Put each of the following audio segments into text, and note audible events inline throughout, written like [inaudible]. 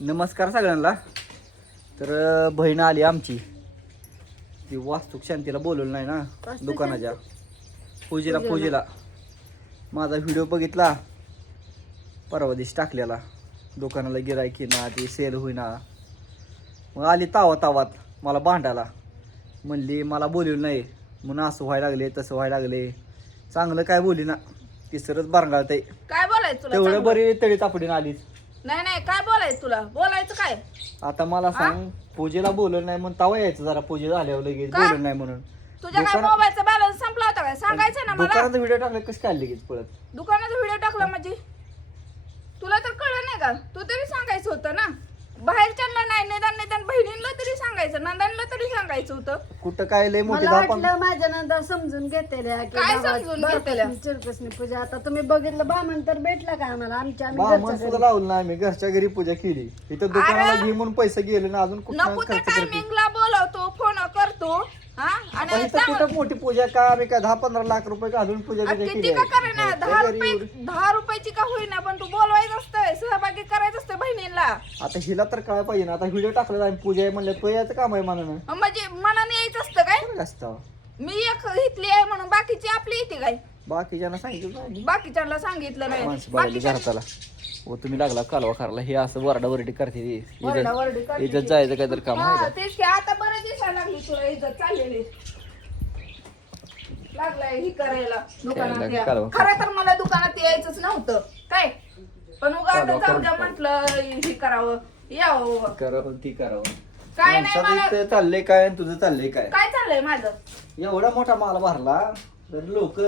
नमस्कार सगळ्यांना. तर बहीण आली आमची. ती वास्तुक शांतीला बोलवलं नाही ना दुकानाच्या. पूजेला पूजेला. माझा व्हिडिओ बघितला. परवा दिवशी टाकलेला. दुकानाला गिरायकी ना ते सेल होईना. मग आली तावा तावात मला भांडायला. म्हणली मला बोलवलं नाही. म्हणून असं व्हायला लागले तसं व्हायला लागले. चांगलं काय बोली ना तिसरंच बारंगाळत आहे काय बोलायचं तेवढं? बरी तळी तापडीन आलीच. नाही नाही काय बोलायचं तुला? बोलायचं काय? आता मला सांग पूजेला बोलवलं नाही म्हणून तवा यायचं जरा पूजे झाल्यावर लगेच का? नाही म्हणून. तुझ्या काय मोबाईलचा बॅलन्स संपला होता काय? सांगायचं ना मला. दुकानात व्हिडिओ टाकला कसं काय लगेच पळत दुकानाचा व्हिडिओ टाकला म्हणजे? तुला तर कळलं नाही का? तू तरी सांगायचं होतं ना. बाहेरच्यांना नाही निदान निदान बहिणींना तरी सांगायचं नंदांना तरी सांगायचं होतं. कुठं काय लय मोठी मला वाटलं माझ्या नंतर समजून घेतलेल्या की काय गावात समजून बरं घेतलेल्या? कसली चिरकसनी पूजा. आता तुम्ही बघितलं बामण तर भेटला का आम्हाला? आमच्या आम्ही बामण घरच्या सुद्धा घरी. लावलं नाही आम्ही घरच्या घरी पूजा केली. इथं दुकानाला घे म्हणून पैसे गेले ना अजून कुठं नको त्या खर्च करते? टायमिंगला बोलवतो फोन करतो हा? आणि इथं कुठं मोठी पूजा का आम्ही काय दहा पंधरा लाख रुपये घालून पूजा आ, बिजा किती का ना. दहा घरी रुपये दहा रुपयाची का होईना पण तू बोलवायचं असतंय सहभागी करायचं असतं बहिणीला आता हिला तर काय पाहिजे ना. आता व्हिडिओ टाकला आम्ही पूजा आहे म्हणलं तो याचं काम आहे मनानं. म्हणजे मनाने यायचं असतं काय? काय असतं मी एक इथली आहे म्हणून बाकीची आपली येते काय? बाकीच्यांना सांगितलं नाही. बाकीच्यांना सांगितलं नाही. माणसं बघायला बाकीच्या- घराताला. व तुम्ही लागला कालवा खारला हे असं वरडावरडी करते ती. वरडावरडी इज्जत करते इज्जत जायचं काय तर काम आहे हा, का? तेच की आता बरं दिसायला लागली तुला इज्जत चाललेली. लागलाय ही करायला. दुकानात लागलं? या. कालवा. खरं तर मला दुकानात यायचंच नव्हतं. काय? पण उगा जाऊ द्या म्हटलं ही करावं. यावं करावं ती करावं. काय नाही माणसाचं मला इथं चाललंय काय आणि तुझं चाललंय काय? काय चाललंय माझं? एवढा मोठा माल भरला तर लोक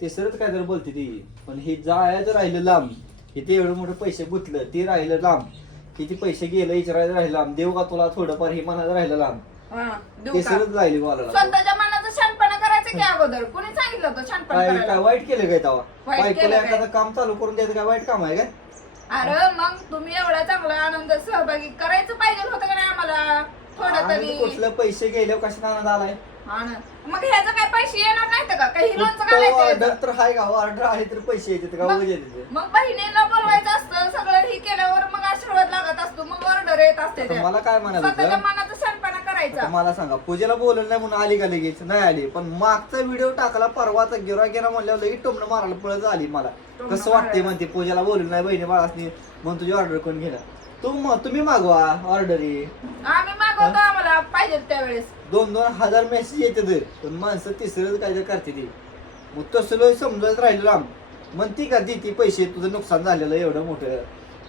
तिसरंच काय तर बोलते ती पण हे जायचं राहिलं लांब इथे एवढं मोठं पैसे गुतलं ते राहिलं लांब. किती पैसे गेलं विचारायचं राहिलं लांब. देऊ का तुला थोडंफार हे म्हणायचं राहिलं लांब. हा, देऊ का? तिसरंच राहिली मला स्वतःच्या मनाचं की अगोदर. कोणी सांगितलं होतं? काय काय वाईट केलं काय तेव्हा? वाईट बायकोला केलं काय? एखादं काम चालू करून द्यायचं काय? वाईट काम आहे काय? अरे मग तुम्ही एवढा चांगला आनंद सहभागी करायचं पाहिजे होतं का नाही आम्हाला? थोडं तरी. कुठलं? पैसे गेल्यावर कशात आनंद आलाय? हा. मग ह्याचं काय? पैसे येणार नाहीत का? काही लोणचं घालायचं ऑर्डर? तर. आहे का? ऑर्डर आहे तर पैसे येतात का? मग- वगैरे येतात. मग बहिणीला बोलवायचं असतं. सगळं ही केल्यावर मग आशीर्वाद लागत असतो. मग ऑर्डर येत असते आता त्या. मला काय म्हणायचं स्वतःच्या होतं? मनाचा शानपणा करायचा मला सांगा पूजेला बोलवलं नाही म्हणून आली का लगेच? नाही आली. पण मागचा व्हिडिओ टाकला परवाचा गिरा गेला म्हणल्यावर लगेच टोमणं मारायला पळत आली मला. टोमणं कसं वाटतंय मारायला. म्हणते पूजेला बोलवलं नाही बहिणी बाळासनी म्हणून तुझी ऑर्डर कोण घेणार? तुम तुम्ही मागवा ऑर्डर आम्ही मागवतो आम्हाला पाहिजे त्यावेळेस. दोन दोन हजार मेसेज येतात पण माणसं तिसरं काय करते ती. मग तसं समजायचं राहिलं लांब म्हणती का ती पैसे तुझं नुकसान झालेलं एवढं मोठं?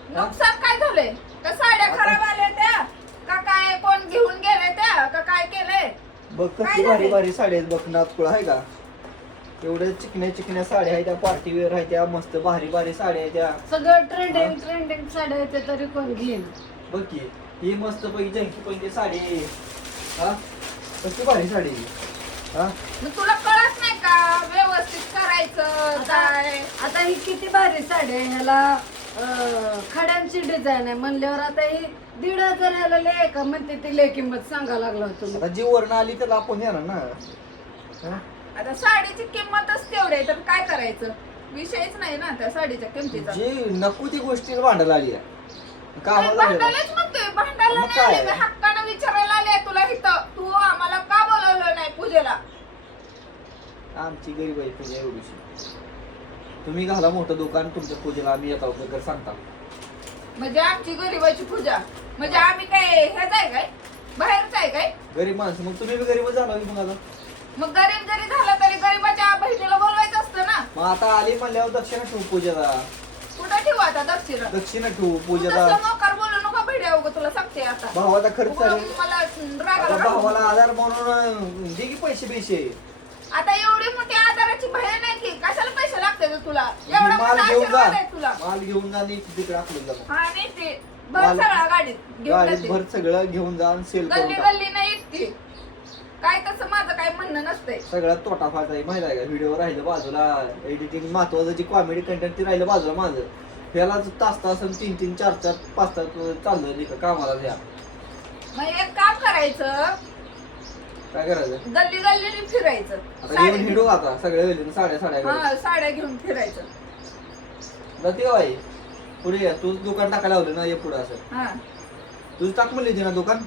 नुकसान काय झालंय? साड्या खराब आल्या त्या. कोण घेऊन गेले त्या का काय केलंय? बघ काय कसली भारी? भारी साडी आहेत बघ नातकुळ आहे का? एवढ्या चिकन्या चिकन्या साड्या आहेत त्या पार्टी वेअर आहेत त्या मस्त भारी भारी साड्या आहेत त्या. सगळं ट्रेंडिंग ट्रेंडिंग साड्या येते तरी कोण घेईन बघ की ही मस्त पैकी जंकी पैकी साडी आहे. हा? कसली भारी साडी आहे. हा. मग तुला कळत नाही का व्यवस्थित करायचं काय? आता ही किती भारी साडी आहे ह्याला खड्यांची डिझाईन आहे. म्हणल्यावर आता ही दीड हजार ह्याला लय का? म्हणते ती लय किंमत सांगा लागला होतो आता जी वर्ण आली त्याला आपण येणार ना. हा? आता साडीची किंमतच तेवढी आहे तर काय करायचं? विषयच नाही ना त्या साडीच्या किमतीचा. जी नको ती गोष्टी भांडायला आली आहे. कामाला लागलेलं. भांडायलाच म्हणतोय भांडायला मग नाही काय? आले. मी हक्कानं विचारायला आले तुला इथं. तू आम्हाला का बोलवलं नाही पूजेला? आमची गरीब आहे पूजा एवढीशी. तुम्ही घाला मोठं दुकान तुमच्या पूजेला आम्ही येतो. वगैरे सांगता. म्हणजे आमची गरीबाची पूजा. म्हणजे आम्ही काय ह्याच आहे काय? बाहेरच आहे काय? गरीब माणसं. मग तुम्ही बी गरीब झाला की मग आता? मग गरीब जरी झालं तरी गरीबाच्या बहिणीला बोलवायचं असतं ना. मग आता आली म्हणल्यावर दक्षिणा ठेवू पूजेला. कुठं ठेवू आता दक्षिणा? दक्षिणा ठेवू तू पूजेला तसं मोकार बोलू नको भिड्या उगं तुला सांगते आता. भावाचा खर्च चालेल मला आता रागाला भावाला. आधार म्हणून दे की पैसे पैसे आता एवढी मोठी आजाराची भय नाही लागते ग तुला एवढा माल मोठा घेऊन जा आशीर्वाद आहे तुला माल घेऊन जा आणि तिकडे आखलं जा आणि ते भर माल- सगळा गाडीत घेऊन गाडीत जाते. भर सगळं घेऊन जा आणि सेल करून गल्ली टाक. गल्ली नाही इतकी काय तसं माझं काय म्हणणं नसतंय सगळ्यात तोटा फायदा आहे माहिती आहे का व्हिडिओ राहिलं बाजूला एडिटिंग महत्वाचं जी कॉमेडी कंटेंट ती राहिलं बाजूला माझं त्याला तास तास आणि तीन तीन चार चार पाच तास चाललं नाही का कामाला द्या मग एक काम करायचं काय करायचं गल्ली गल्लीने फिरायचं. आता साड्या घेऊन हिडू आता? सगळ्या वेळी साड्या साड्या हा साड्या घेऊन फिरायचं. जाते बाई? पुढे ये. तूच दुकान टाकायला लावलं ना ये पुढे असं. हा. तुझं टाक म्हणली होती ना दुकान?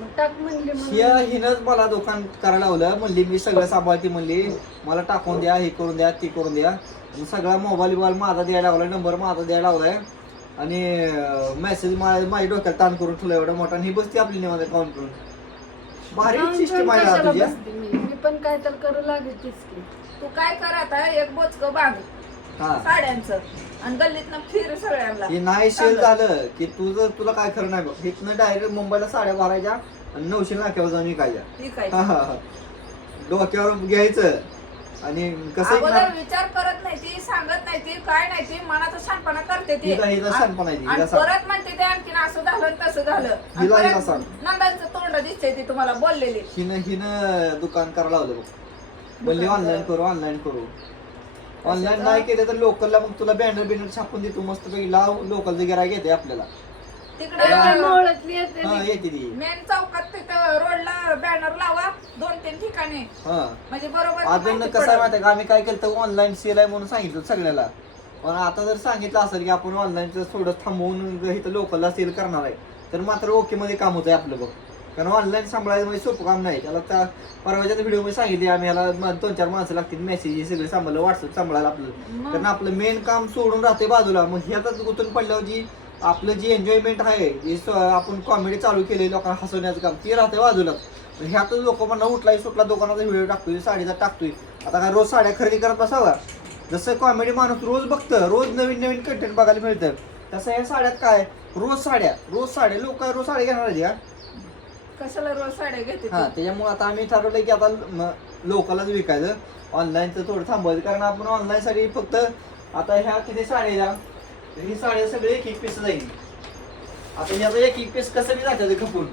मग टाक म्हणली हिया म्हणून हिनंच मला दुकान करायला लावलं. म्हणली मी सगळं सांभाळते म्हणली. मला टाकून द्या हे करून द्या ती करून द्या. मग सगळा मोबाईल बिबाईल माझा द्यायला लावलाय नंबर माझा द्यायला लावलाय. आणि मेसेज माझ्या डोक्यात ताण करून ठेवलं एवढं मोठा. आणि ही बसती आपली निवांत अकाउंट करून. भारी सिस्टम आहे कशाला ना तुझ्या. बसते मी? मी पण काय तर करू लागतेच की तू काय कर आता? एक बोचक बांध. हा. साड्यांचं. आणि गल्लीतनं फिर सगळ्यांना. हे नाही सेल झालं की तुझं तुला काय खरं नाही बघ. इथनं डायरेक्ट मुंबईला साड्या भरायच्या आणि नऊशे नाक्यावर जाऊन विकायच्या. विकायचं हा, हा, हा. डोक्यावर घ्यायचं. आणि कसं अगोदर ना विचार करत नाही ती सांगत नाही ती काय नाही ती मनात शानपणा करते ती. हिला- हिला शानपणा आहे ती, आणि सांग. परत म्हणते ते आणखीन असं झालं आणि तसं झालं. आणि हिला- हिला परत सांग. नंदाचं तोंड दिसतंय ती तुम्हाला बोललेली. हिनं हिनं दुकान करायला लावलं बघ. म्हणली दुकान ऑनलाईन कर. करू. ऑनलाईन करू ऑनलाईन नाही केलं तर लोकलला मग तुला बॅनर बिनर छापून देतो मस्त पैकी. लाव लोकलचं गिराय घेते आपल्याला. तिकडे काय मोळतली येते हा मी. येते ती. मेन चौकात तिथं रोडला बॅनर लावा दोन तीन ठिकाणी. हा. म्हणजे बरोबर अजून माहिती कसं आहे पडेल. माहिती का? आम्ही काय केलं ऑनलाईन सेल आहे म्हणून सांगितलं सगळ्याला. पण आता जर सांगितलं असेल की आपण ऑनलाईनचं थोडं थांबवून इथं लोकलला सेल करणार आहे तर मात्र ओके मध्ये काम होतंय आपलं बघ. कारण ऑनलाईन सांभाळायचं म्हणजे सोपं काम नाही. त्याला त्या परवाच्या व्हिडिओमध्ये सांगितले आम्ही याला म- दोन चार माणसं लागतील मेसेज हे सगळे सांभाळलं व्हॉट्सअप सांभाळायला आपलं. मग. कारण आपलं मेन काम सोडून राहते बाजूला. मग ह्यातच गुंतून पडल्यावर जी आपलं जी एन्जॉयमेंट आहे जी आपण कॉमेडी चालू केली लोकांना हसवण्याचं काम ती राहते बाजूलाच. पण ह्यातच लोक म्हणा उठलाय सुटला दुकानाचा व्हिडिओ टाकतोय साडीचा टाकतोय. आता काय रोज साड्या खरेदी करत बसावा? जसं कॉमेडी माणूस रोज बघतं रोज नवीन नवीन कंटेंट बघायला मिळतं. तसं या साड्यात काय? रोज साड्या रोज साड्या. लोक रोज साड्या घेणार आहेत का? कशाला रोज साड्या घेते हा? त्याच्यामुळे आता आम्ही ठरवलं की आता लोकलच विकायचं. ऑनलाईनचं थोडं थांबवायचं कारण आपण ऑनलाईन साठी फक्त आता ह्या किती साड्या ही साड्या सगळे एक एक पीस जाईल. आता ह्याचं एक एक पीस कसं बी जातं ते खपून.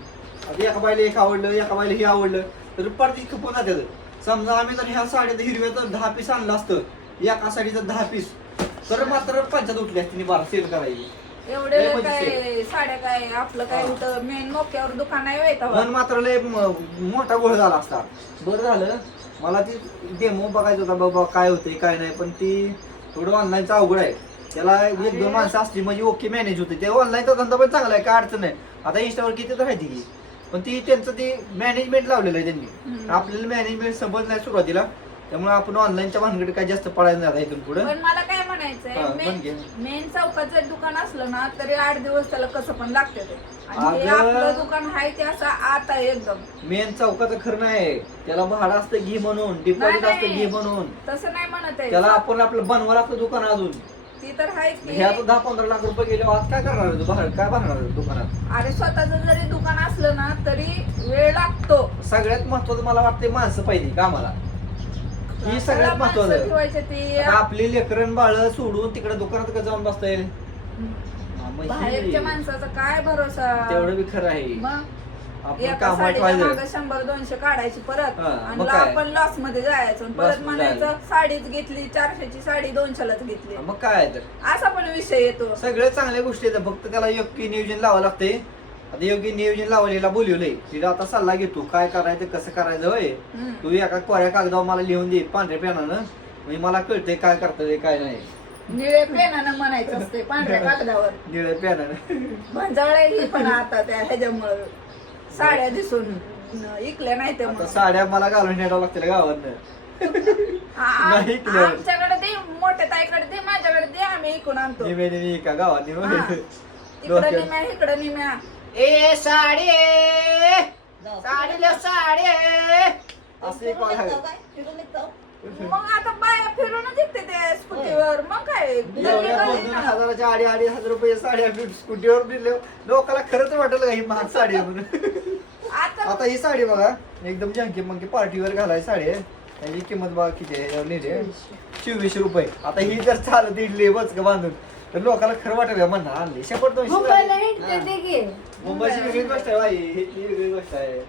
आता एका बायला एक आवडलं एका बायला हे आवडलं तर परत खपून जातात समजा आम्ही जर ह्या साड्या हिरव्याचं दहा पीस आणलं असतं. एका साडीचं दहा पीस तर मात्र पंचायत उठली असती बारा सेल करायची एवढे काय साड्या काय आपलं काय हा. इथं मेन मोक्यावर दुकान आहे. पण मात्र लय मोठा गोळ झाला असता. बरं झालं. मला ती डेमो बघायचं होता बाबा काय होते काय नाही पण ती थोडं ऑनलाईनचं अवघड आहे. त्याला एक दोन. माणसं असली म्हणजे ओके मॅनेज होते ते ऑनलाईनचा धंदा पण चांगला आहे काय अडचण नाही आता इंस्टावर किती तर माहिती की पण ती त्यांचं ते मॅनेजमेंट लावलेलं आहे त्यांनी. आपल्याला मॅनेजमेंट समज नाही सुरुवातीला त्यामुळे आपण ऑनलाईनच्या भानगडीत काय जास्त नाही आता इथून पुढे पण मला काय हा, म्हणायचंय पण मेन घे. मेन चौकात जर दुकान असलं ना तरी आठ दिवस त्याला कसं पण लागते ते आणि हे अगं. आपलं दुकान आहे ते असं आत आहे एकदम मेन चौकाचं खरं नाही त्याला भाडं असतं घे म्हणून डिपॉझिट असतं नाही. घे म्हणून तसं नाही म्हणत आहे त्याला आपण आपलं बनवा लागतं दुकान अजून ती तर आहे हे आता की दहा पंधरा लाख रुपये गेले आज काय करणार आहे तू? बाहेर काय भरणार आहे दुकानात? अरे स्वतःच जरी दुकान असलं ना तरी वेळ लागतो. सगळ्यात महत्वाचं मला वाटते माणसं पाहिजे कामाला ही सगळ्यात महत्वाचं ठेवायचे ती. आता आपली लेकरन बाळ सोडून तिकडे दुकानात का जाऊन बसता येईल हा, मग ही- बाहेरच्या माणसाचा काय भरोसा? तेवढं बी खरं आहे. मग? आपण एका कामात साडीच्या व्हायचं मागे शंभर दोनशे काढायची परत. हा, आणि मग ला- काय? आपण लॉसमध्ये जायचं आणि Loss परत मध्ये म्हणायचं साडीच घेतली चारशेची साडी दोनशेलाच घेतली. मग काय तर. असा पण विषय येतो. सगळ्या चांगल्या गोष्टी आहेत फक्त त्याला योग्य नियोजन लावावं लागते. आता योग्य नियोजन लावलेला बोलवलंय. तिला आता सल्ला घेतो. काय करायचं कसं करायचं होय? हम्म. तू एका कोऱ्या कागदावर मला लिहून दे पांढऱ्या पेनानं. म्हणजे मला कळते काय करता काय नाही. निळे पेनानं म्हणायचं असते पांढऱ्या [laughs] कागदावर. निळ्या पेनानं. [laughs] भांजाळ ही पण आता त्या ह्याच्यामुळं. साड्या दिसून न- इकल्या नाही ते आता साड्या मला घालून नेटावं लागतील गावात नाही इकल्या. आमच्याकडे दे मोठ्या ताईकडे दे माझ्याकडे दे आम्ही इकडून आणतो. निमे का गावात हा. तिकडं निम्या इकडं निम्या. ए साडी साडी लो साडी असं एक आहे. मग आता बाया येते ते स्कूटीवर. मग काय? एवढ्या दोन ना. हजाराच्या अडी अडीच हजार रुपये साड्या स्कूटीवर दिले लोकांना खरंच वाटेल का ही महाग साडी आहे म्हणून? आता आता ही साडी बघा. एकदम जंकी मंकी पार्टीवर घालाय साडी आहे. त्याची किंमत बघा किती आहे यावर लिहिली आहे. चोवीसशे रुपये. आता ही जर चालत दिली बच का बांधून तर लोकांना खरं वाटेल का म्हणा आणली शंभर दोनशे मुंबईला हा. मुंबईची वेगळीच गोष्ट आहे बाई. ही वेगळी गोष्ट आहे.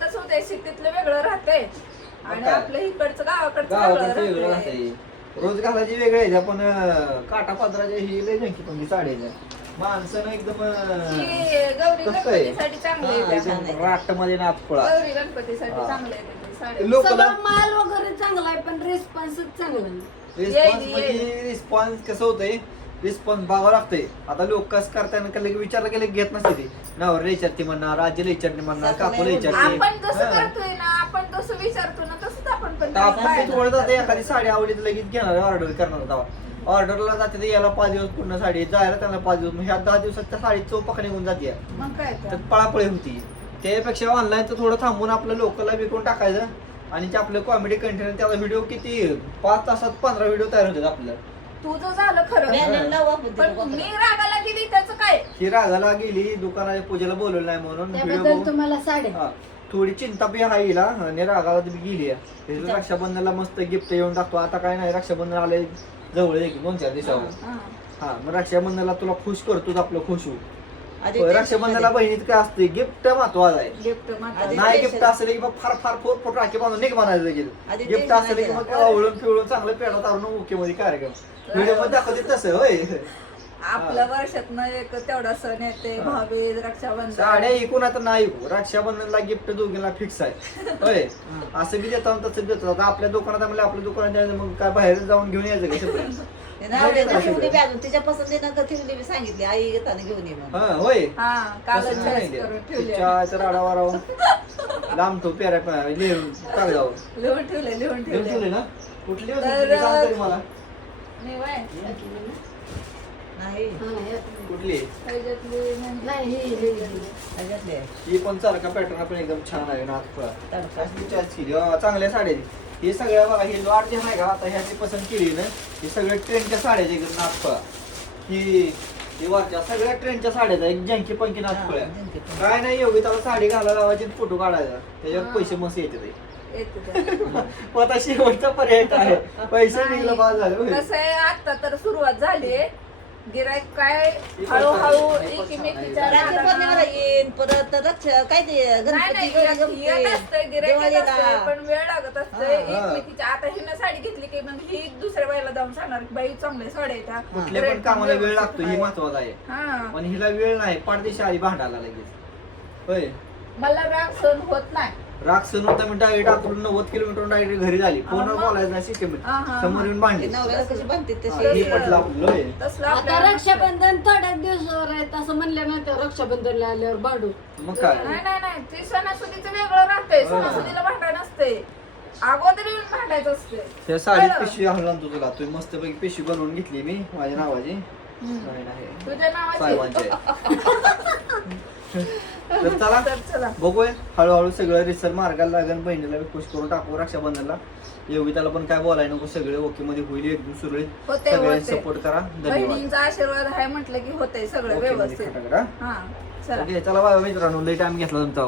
कसं होतंय सिटीतलं वेगळं राहते आणि काय? आपलं इकडचं गावाकडचं गावाकडचं वेगळं रोज घालायची वेगळे आहे. पण अं, काटा पदराच्या ही लय जंकी पण साडी माणसानं एकदम अं, ही गौरी कसं आहे? गणपतीसाठी चांगली हा, आहे त्या. एकदम राष्ट्रमध्ये नाचखोळा गौरी गणपतीसाठी हा. चांगली आहे ती साडी. लोकला सगळं माल वगैरे चांगला आहे पण रिस्पॉन्सच चांगला नाही. रिस्पॉन्स येईल, म्हणजे रिस्पॉन्स कसं होतंय? रिस्पॉन्स बघावं लागतंय. आता लोक कसं करताना केलं की विचारलं गेलं घेत नसते ती. नवऱ्याला विचारते म्हणणार राज्याला विचारते म्हणणार काकूला विचारते. आपण जसं हा. करतोय ना आपण जसं विचारतो ना तसंच आपण पण तर आपण बाहेर- ते थोडं जाते एखादी साडी आवडली तर लगेच घेणार ऑर्डर करणार तेव्हा. ऑर्डरला जाते ते याला पाच दिवस पूर्ण साडी जायला त्यांना पाच दिवस. मग ह्या दहा दिवसात त्या साडी चौपक निघून जाते. मग काय तर. तर पळापळी होती. त्यापेक्षा ऑनलाईन तर थोडं थांबून आपलं लोकलला विकून टाकायचं. आणि ते आपलं कॉमेडी कंटेंट त्याला व्हिडिओ किती? पाच तासात पंधरा व्हिडिओ तयार होतात आपलं. तुझं झालं खरं. पण. मी रागाला गेली त्याचं काय? ही रागाला गेली दुकानाच्या पूजेला बोलवलं नाही म्हणून व्हिडिओ त्याबद्दल बघून. तुम्हाला साड्या हा, थोडी चिंता बी आहे हिला आणि रागाला ती गेली आहे. रक्षाबंधनला मस्त गिफ्ट येऊन टाकतो. आता काय नाही रक्षाबंधन आले जवळ एक दोन चार दिवसावर. हा. हा मग रक्षाबंधनला तुला खुश करतोच आपलं खुश होऊ रक्षाबंधनला. बहिणीत काय असते गिफ्ट महत्वाचं आहे. गिफ्ट नाही. गिफ्ट असेल की मग फार फार फोर फोट राखी बांधून निघ म्हणायचं गेलं गिफ्ट असेल की मग. आवळून पिवळून चांगलं पेढा तारून ओके मध्ये कार्यक्रम व्हिडिओमध्ये दाखवते तसं होय. आपल्या वर्षातनं एक तेवढा सण येते हा. भावे रक्षाबंधन. साड्या ऐकून आता नाही ऐकू रक्षाबंधनला गिफ्ट दोघींना फिक्स आहे. होय. असं बी देतो तसं देतो आता आपल्या दुकानात म्हणजे आपल्या दुकानात मग काय बाहेर जाऊन घेऊन यायचं का तिच्या पसंतीनं सांगितली आई येताना घेऊन ये म्हणून. हा होय. हा कालच तसं choice नाही करून ते. ठेवले. चहाचा राडा वारावून [laughs] लांब तो पेऱ्या लिहून कागदावर लिहून ठेवले लिहून लिहून ठेवले. ठेवले ना? कुठली तर- सांग तरी मला. मी वय नाही. हा, यात- कुठली? म्हणजे- नाही ही- ही- ही. त्याच्यातले ही पण सारखा पॅटर्न पण एकदम छान आहे ना तडका. चॉईस केली. हा, चांगल्या साड्या आहेत. हे सगळ्या बघा हे लॉट जे आहे का आता ह्याची पसंत केली ना हे सगळ्या ट्रेनच्या साड्या एकदम नागफळा ही ही वरच्या सगळ्या ट्रेनच्या साड्या आहेत एक जंकी पंकी नागफळ्या. काय नाही योगी त्याला साडी घालायला लावायची फोटो काढायचा त्याच्यावर. पैसे मस्त येते ते [laughs] आता शेवटचा पर्याय आहे? [laughs] पैसे निघलं बाद झालं. कसं आहे आता तर सुरुवात झाली गिरायक काय? हळूहळू एकमेकीच्या येईन परत रक्ष काय ते नाही गिऱ्हाईक येत असतंय, गणपती, गिऱ्हाईक येत असतंय, दिवाळीला पण वेळ लागत असतंय. हा. एकमेकीच्या आता हिनं साडी घेतली की मग ही दुसऱ्या बाईला जाऊन सांगणार की बाई चांगल्या साड्या आहेत हा. कुठल्या पण कामाला वेळ लागतो हे. महत्वाचं आहे. हा. पण हिला वेळ नाही पाठदेशी आली भांडायला लगेच. होय. मला राग सहन होत नाही. राग सण होता मी डायरेक्ट आकडून नव्वद किलोमीटर डायरेक्ट घरी झाली. फोनवर हा. बोलायचं नाही शिकेल हा, हा, समोर येऊन भांडली. नवऱ्याला कशी बांधते हा, तशी हे पटलं आपलं होय. तसलं आता आपल्याला रक्षाबंधन थोड्याच दिवसावर आहे तसं म्हणल्यानंतर रक्षाबंधनला आल्यावर बाडू मग काय? नाही नाही नाही. ते सणासुदीचं वेगळं राहतंय. हा. सणासुदीला भांडण नसते अगोदर येऊन भांडायचं असते त्या साडीत? पिशवी हलवून तू तुला. तुम्ही मस्त पैकी पिशवी बनवून घेतली मी माझ्या नावाची. नाही नाही. तुझ्या नावाची? साहेबांची [laughs] तर चला तर चला. बघूया. हळूहळू सगळं रिसर मार्गाला लागेल बहिणीला बी खुश करून टाकू रक्षाबंधनला. योगिताला पण काय बोलायला नको सगळे ओके मध्ये होईल एकदम सुरळीत. होते सगळे होते सपोर्ट करा. धन्यवाद. बहिणींचा आशीर्वाद आहे म्हटलं की होतंय सगळं ओके व्यवस्थित. हा? हा चला. ओके चला बाबा मित्रांनो लई टाइम घेतला तुमचा